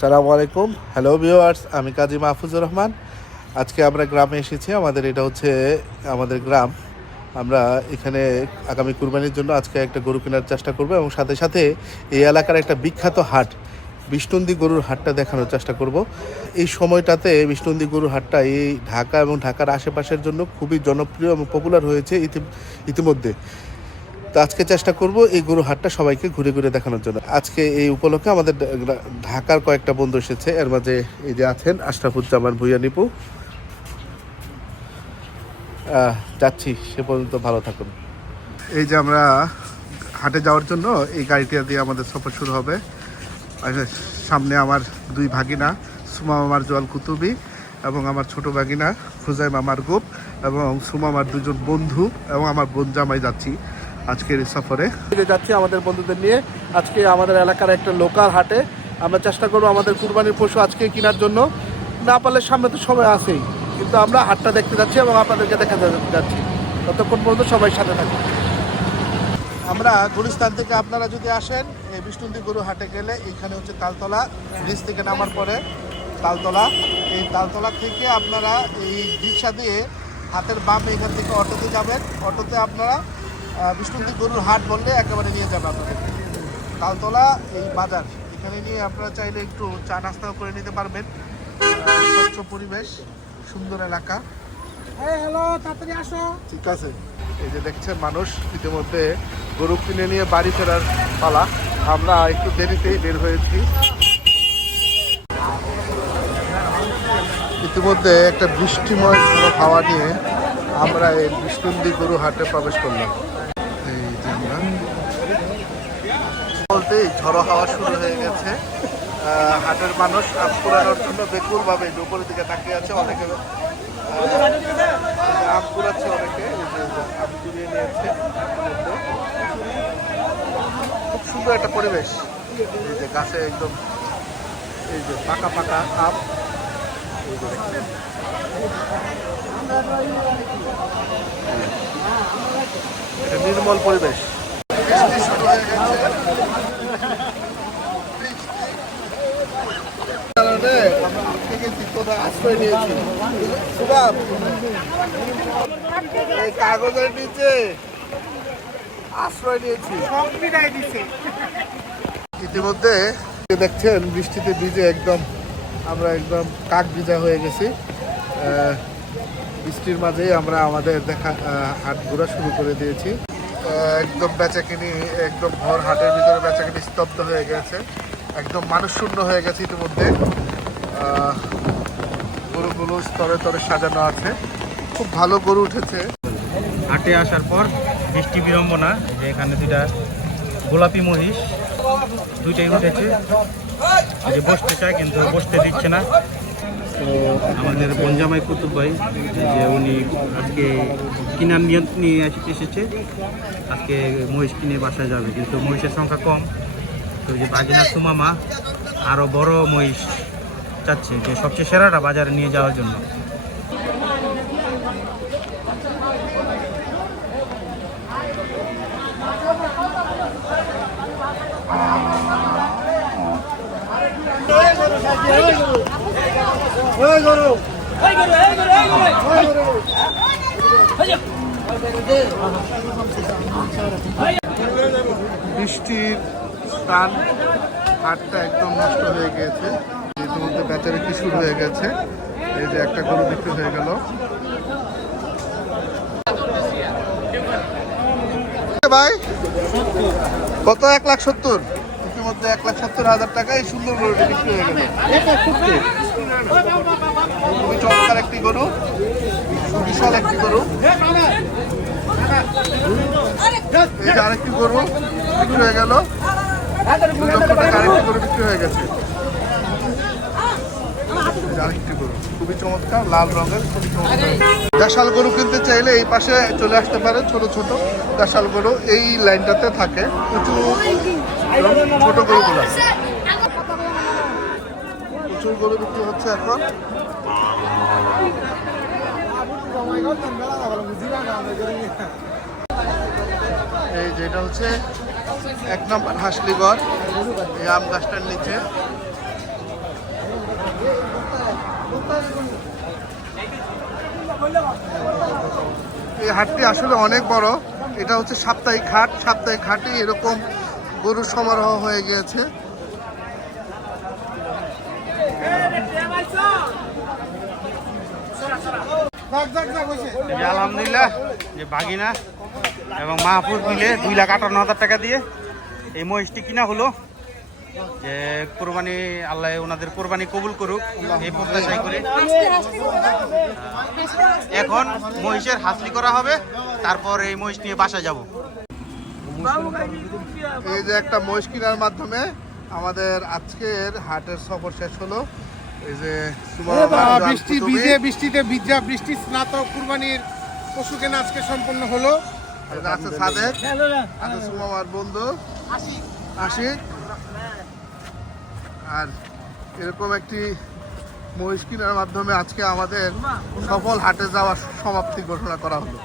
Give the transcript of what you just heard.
সালামু আলাইকুম। Hello viewers আমি কাজী মাহফুজুর রহমান। আজকে আমরা গ্রামে এসেছি, আমাদের এটা হচ্ছে, আমাদের গ্রাম। আমরা এখানে আগামী কুরবানির জন্য আজকে একটা গরু কেনার চেষ্টা করব এবং সাথে সাথে এই এলাকার একটা বিখ্যাত হাট, বিষ্ণুন্দি গরুর হাটটা দেখানোর চেষ্টা করব। এই সময়টাতে বিষ্ণুন্দি গরুর হাটটা এই ঢাকা এবং ঢাকার আশেপাশের জন্য খুবই জনপ্রিয় এবং পপুলার হয়েছে ইতি- ইতিমধ্যে। তো আজকে চেষ্টা করব এই গরু হাটটা সবাইকে ঘুরে ঘুরে দেখানোর জন্য। আজকে এই উপলক্ষে আমাদের ঢাকার কয়েকটা বন্ধু এসেছে। এর মাঝে এই যে আছেন আশরাফুজ্জামান ভুইয়া নিপু। যাচ্ছি, সে পর্যন্ত ভালো থাকুন। এই যে আমরা হাটে যাওয়ার জন্য এই গাড়িটা দিয়ে আমাদের সফর শুরু হবে। সামনে আমার দুই ভাগিনা, সুমা মামার জল কুতুবি এবং আমার ছোট ভাগিনা খুজাই মামার গোপ এবং সুমা আমার দুজন বন্ধু এবং আমার বোন জামাই যাচ্ছি। আজকের সফরে। যাচ্ছি আমাদের বন্ধুদের নিয়ে। আজকে আমাদের এলাকার একটা লোকাল হাটে। আমরা চেষ্টা করব আমাদের কুরবানির পশু আজকে কেনার জন্য। না পারলে সামনে তো সময় আছেই। কিন্তু আমরা হাটটা দেখতে যাচ্ছি এবং আপনাদেরকে দেখা যাচ্ছি। ততক্ষণ পর্যন্ত সবাই সাথে থাকুন। আমরা গুলিস্তান থেকে আপনারা যদি আসেন এই বিষ্ণুন্দি গরু হাটে গেলে এখানে হচ্ছে তালতলা। ব্রিজ থেকে নামার পরে তালতলা। এই তালতলা থেকে আপনারা এই রিক্সা দিয়ে হাতের বামে এখান থেকে অটোতে যাবেন। অটোতে আপনারা আহ, বিষ্ণুন্দি গরুর হাট বললে একেবারে নিয়ে যাবে আপনাদের। তালতলা এই বাজার। এখানে নিয়ে আপনারা চাইলে একটু চা নাস্তাও করে নিতে পারবেন। স্বচ্ছ পরিবেশ সুন্দর এলাকা। হ্যালো তাড়াতাড়ি আসো। ঠিক আছে। এই যে দেখছেন মানুষ ইতিমধ্যে গরু কিনে নিয়ে বাড়ি ফেরার পালা। আমরা একটু দেরিতেই বের হয়েছি। ইতিমধ্যে একটা বৃষ্টিময় হাওয়া নিয়ে আমরা এই বিষ্ণুন্দি গরু হাটে প্রবেশ করলাম। বলতেই ঝড়ো হাওয়া শুরু হয়ে গেছে। হাটের মানুষ কুড়ানোর জন্য বেকুল ভাবে উপরের দিকে তাকিয়ে আছে। অনেকে আম কুড়াচ্ছে অনেকে আম কুড়িয়ে নিয়েছে। খুব সুন্দর একটা পরিবেশ। এই যে গাছে একদম এই যে পাকা পাকা আম। এটা নির্মল পরিবেশ। আশ্রয় নিয়েছি কাগজের নিচে আশ্রয় নিয়েছি ইতিমধ্যে দেখছেন বৃষ্টিতে ভিজে একদম আমরা একদম কাক ভিজা হয়ে গেছি। বৃষ্টির মাঝেই আমরা আমাদের দেখা হাট ঘোরা শুরু করে দিয়েছি। একদম বেচাকিনি, একদম ঘর হাটের ভিতরে বেচাকিনি স্তব্ধ হয়ে গেছে। একদম মানুষ শূন্য হয়ে গেছে ইতিমধ্যে। গরুগুলো স্তরে স্তরে সাজানো আছে। খুব ভালো গরু উঠেছে। হাটে আসার পর বৃষ্টি বিড়ম্বনা, যে এখানে দুইটা গোলাপি মহিষ, দুইটাই উঠেছে। যে বসতে চায়, কিন্তু বসতে দিচ্ছে না। তো আমাদের বনজামাই কুতুব ভাই, যে উনি আজকে কিনার নিয়ে নিয়ে এসে- এসেছে। আজকে মহিষ কিনে বাসায় যাবে, কিন্তু মহিষের সংখ্যা কম। তো যে বাগিনা সুমামা আরও বড় মহিষ চাচ্ছে, যে সবচেয়ে সেরাটা বাজারে নিয়ে যাওয়ার জন্য। বৃষ্টির টান হাটটা একদম নষ্ট হয়ে গিয়েছে ইতিমধ্যে বেচারে কি শুরু হয়ে গেছে? এই যে একটা গরু বিক্রি হয়ে গেল। ভাই, কত? এক লাখ সত্তর। ইতিমধ্যে এক লাখ সত্তর হাজার টাকায় সুন্দর গরুটি বিক্রি হয়ে গেল। খুবই চমৎকার একটি গরু, বিশাল একটি গরু। যে আরেকটি গরু বিক্রি হয়ে গেল। দুই লক্ষ টাকা আরেকটি গরু বিক্রি হয়ে গেছে। আরেকটি গরু, খুবই চমৎকার, লাল রঙের, খুবই চমৎকার। দেশাল গরু কিনতে চাইলে এই পাশে চলে আসতে পারে ছোট ছোট দেশাল গরু। এই লাইনটাতে থাকে। উঁচু একদম ছোটো গরুগুলো প্রচুর গরু বিক্রি হচ্ছে এখন। এই যেটা হচ্ছে এক নম্বর হাসলিগড়, এই আম গাছটার নিচে। এই হাটটি আসলে অনেক বড়। এটা হচ্ছে সাপ্তাহিক হাট। সাপ্তাহিক হাটে এরকম গরুর সমারোহ হয়ে গিয়েছে। আলহামদুলিল্লাহ, যে বাগিনা এবং মাহফুজ মিলে দুই লাখ আটান্ন হাজার টাকা দিয়ে এই মহিষটি কিনা হলো। যে কোরবানি, আল্লাহ ওনাদের কোরবানি কবুল করুক, এই প্রত্যাশাই করে। এখন মহিষের হাসলি করা হবে, তারপর এই মহিষ নিয়ে বাসা যাব। এই যে একটা মহিষ কেনার মাধ্যমে আমাদের আজকের হাটের সফর শেষ হলো। এই যে বৃষ্টি ভিজে বৃষ্টিতে ভিজা বৃষ্টি স্নাতক কুরবানির পশু কেনা আজকে সম্পন্ন হলো। আছে সাদেক। বন্ধু। আশিক। আর এরকম একটি মহিষ কেনার মাধ্যমে আজকে আমাদের সফল হাটে যাওয়ার সমাপ্তি ঘোষণা করা হলো।